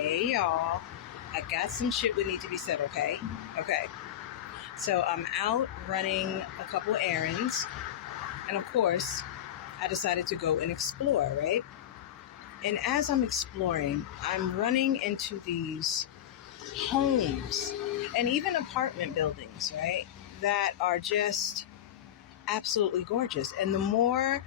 Hey y'all, I got some shit that need to be said, okay? Okay. So I'm out running a couple errands, and of course, I decided to go and explore, right? And as I'm exploring, I'm running into these homes and even apartment buildings, right? That are just absolutely gorgeous. And the more,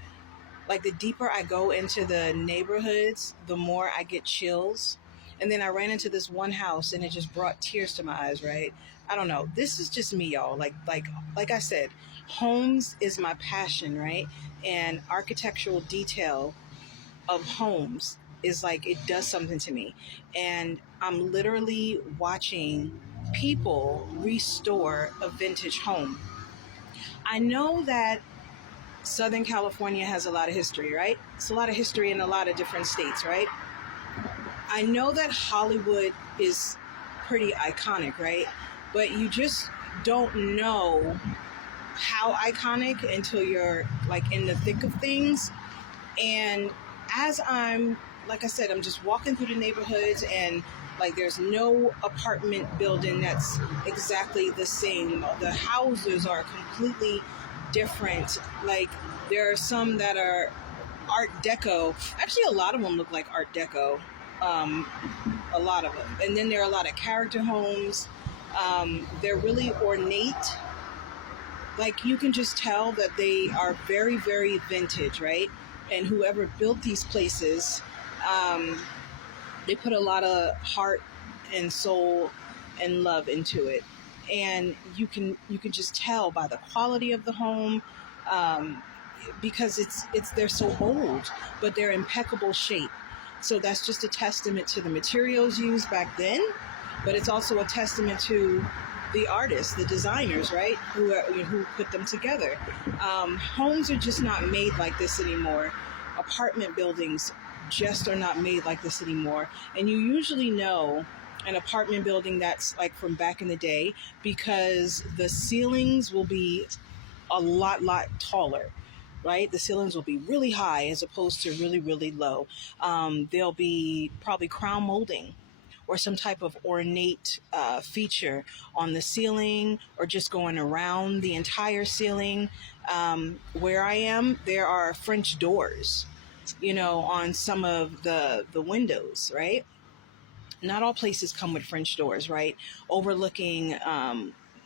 like, the deeper I go into the neighborhoods, the more I get chills. And then I ran into this one house and it just brought tears to my eyes, right? I don't know. This is just me, y'all. Like I said, homes is my passion, right? And architectural detail of homes is like, it does something to me. And I'm literally watching people restore a vintage home. I know that Southern California has a lot of history, right? It's a lot of history in a lot of different states, right? I know that Hollywood is pretty iconic, right? But you just don't know how iconic until you're like in the thick of things. And as like I said, I'm just walking through the neighborhoods, and like there's no apartment building that's exactly the same. The houses are completely different. Like there are some that are Art Deco. Actually, a lot of them look like Art Deco. A lot of them. And then there are a lot of character homes. They're really ornate. Like you can just tell that they are very, very vintage, right? And whoever built these places, they put a lot of heart and soul and love into it. And you can just tell by the quality of the home, because they're so old, but they're impeccable shape. So that's just a testament to the materials used back then, but it's also a testament to the artists, the designers, right, who put them together. Homes are just not made like this anymore. Apartment buildings just are not made like this anymore. And you usually know an apartment building that's like from back in the day because the ceilings will be a lot taller, right? The ceilings will be really high as opposed to really, really low. There'll be probably crown molding or some type of ornate feature on the ceiling or just going around the entire ceiling. Where I am, there are French doors, on some of the windows, right? Not all places come with French doors, right? Overlooking,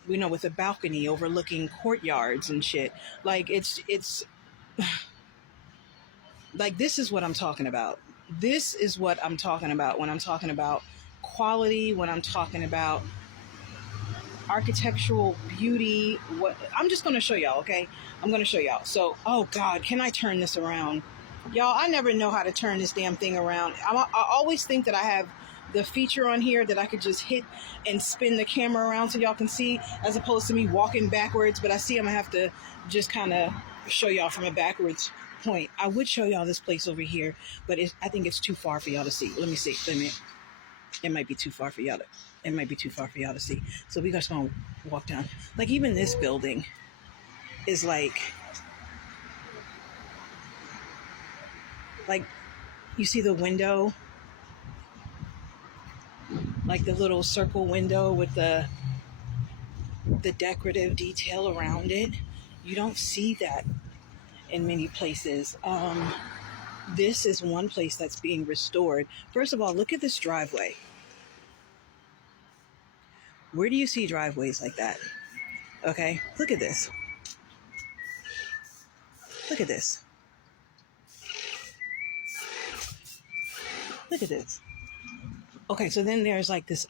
with a balcony overlooking courtyards and shit. Like it's like, this is what I'm talking about. This is what I'm talking about when I'm talking about quality, when I'm talking about architectural beauty. What I'm just going to show y'all, okay? I'm going to show y'all. So, oh God, can I turn this around? Y'all, I never know how to turn this damn thing around. I always think that I have the feature on here that I could just hit and spin the camera around so y'all can see, as opposed to me walking backwards. But I see I'm gonna have to just kind of show y'all from a backwards point. I would show y'all this place over here, but I think it's too far for y'all to see. Let me see. It might be too far for y'all to see. So we just gonna walk down. Like even this building is like you see the window, like the little circle window with the decorative detail around it. You don't see that in many places. This is one place that's being restored. First of all, look at this driveway. Where do you see driveways like that? Okay, look at this. Look at this. Look at this. Okay, so then there's like this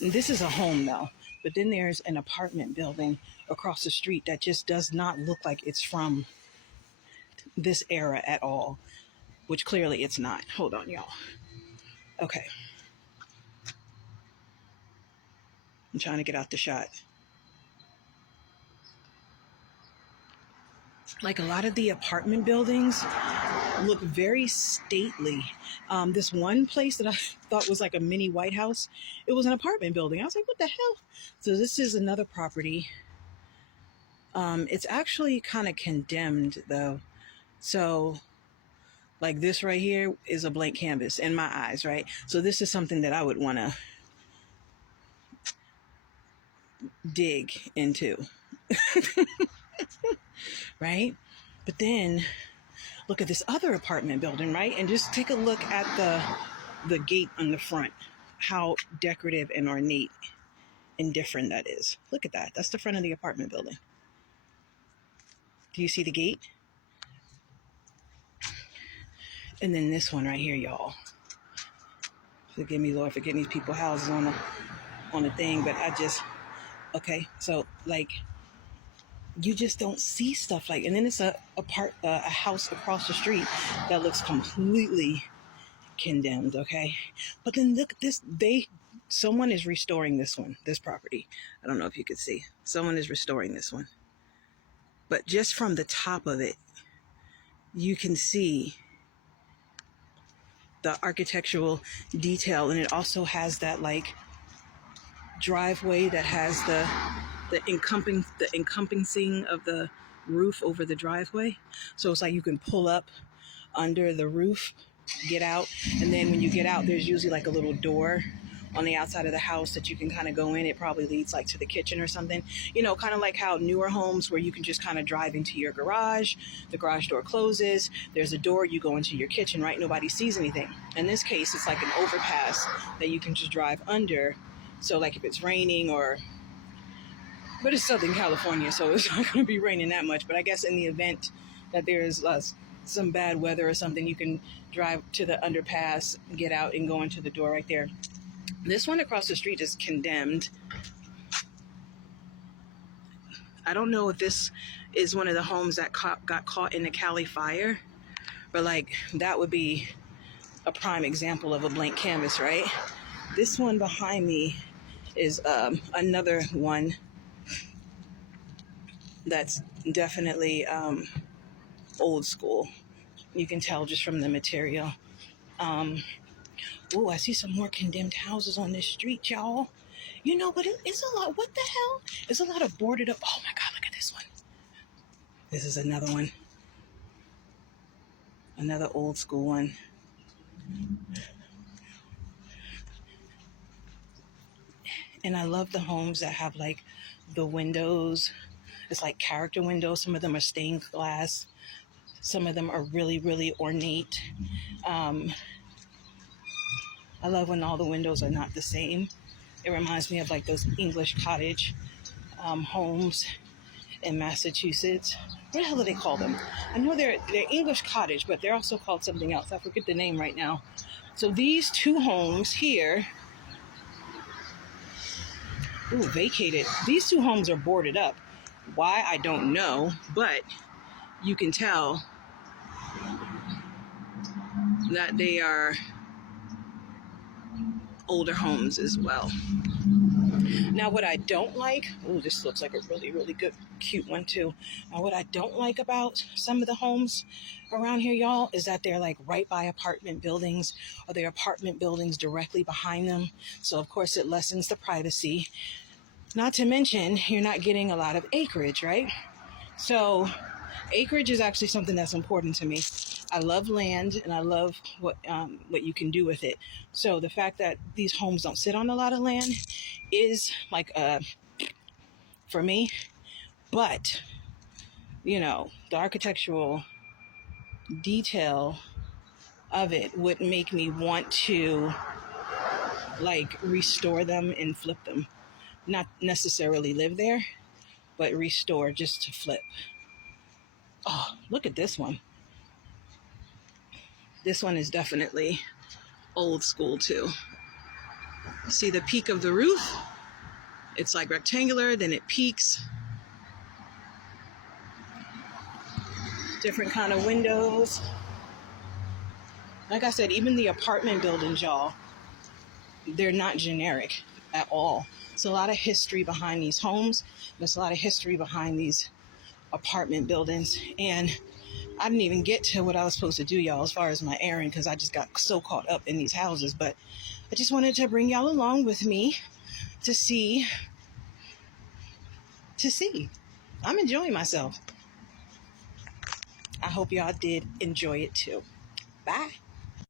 is a home though, but then there's an apartment building across the street that just does not look like it's from this era at all, which clearly it's not. Hold on, y'all. Okay. I'm trying to get out the shot. Like a lot of the apartment buildings look very stately. This one place that I thought was like a mini White House, it was an apartment building. I was like, what the hell? So this is another property. It's actually kind of condemned though. So Like this right here is a blank canvas in my eyes, right? So this is something that I would want to dig into, right? But then look at this other apartment building, right? And just take a look at the gate on the front, how decorative and ornate and different that is. Look at that. That's the front of the apartment building. Do you see the gate? And then this one right here, y'all. Forgive me, Lord, for getting these people houses on a thing, but okay. So like, you just don't see stuff like, and then it's a house across the street that looks completely condemned. Okay. But then look at this. Someone is restoring this property. I don't know if you could see. Someone is restoring this one. But just from the top of it, you can see the architectural detail, and it also has that like driveway that has the encompassing of the roof over the driveway. So it's like you can pull up under the roof, get out, and then when you get out, there's usually like a little door on the outside of the house that you can kind of go in. It probably leads like to the kitchen or something, you know, kind of like how newer homes where you can just kind of drive into your garage, the garage door closes, there's a door, you go into your kitchen, right? Nobody sees anything. In this case, it's like an overpass that you can just drive under. So like if it's raining but it's Southern California, so it's not going to be raining that much. But I guess in the event that there's some bad weather or something, you can drive to the underpass, get out, and go into the door right there. This one across the street is condemned. I don't know if this is one of the homes that got caught in the Cali fire, but like that would be a prime example of a blank canvas, right? This one behind me is another one that's definitely old school. You can tell just from the material. Oh, I see some more condemned houses on this street, y'all. You know, but it's a lot. What the hell? It's a lot of boarded up. Oh my God, look at this one. This is another one. Another old school one. And I love the homes that have like the windows. It's like character windows. Some of them are stained glass. Some of them are really, really ornate. I love when all the windows are not the same. It reminds me of like those English cottage homes in Massachusetts. What the hell do they call them? I know they're English cottage, but they're also called something else. I forget the name right now. So these two homes here, vacated. These two homes are boarded up. Why, I don't know, but you can tell that they are older homes as well. Now, what I don't like, this looks like a really, really good, cute one too. Now, what I don't like about some of the homes around here, y'all, is that they're like right by apartment buildings, or they're apartment buildings directly behind them. So, of course, it lessens the privacy. Not to mention, you're not getting a lot of acreage, right? So, acreage is actually something that's important to me. I love land, and I love what you can do with it. So the fact that these homes don't sit on a lot of land is like for me. But you know, the architectural detail of it would make me want to like restore them and flip them. Not necessarily live there, but restore just to flip. Oh, look at this one. This one is definitely old school too. See the peak of the roof? It's like rectangular, then it peaks. Different kind of windows. Like I said, even the apartment buildings, y'all, they're not generic at all. There's a lot of history behind these homes. There's a lot of history behind these apartment buildings. And I didn't even get to what I was supposed to do, y'all, as far as my errand, because I just got so caught up in these houses. But I just wanted to bring y'all along with me to see. I'm enjoying myself. I hope y'all did enjoy it too. Bye.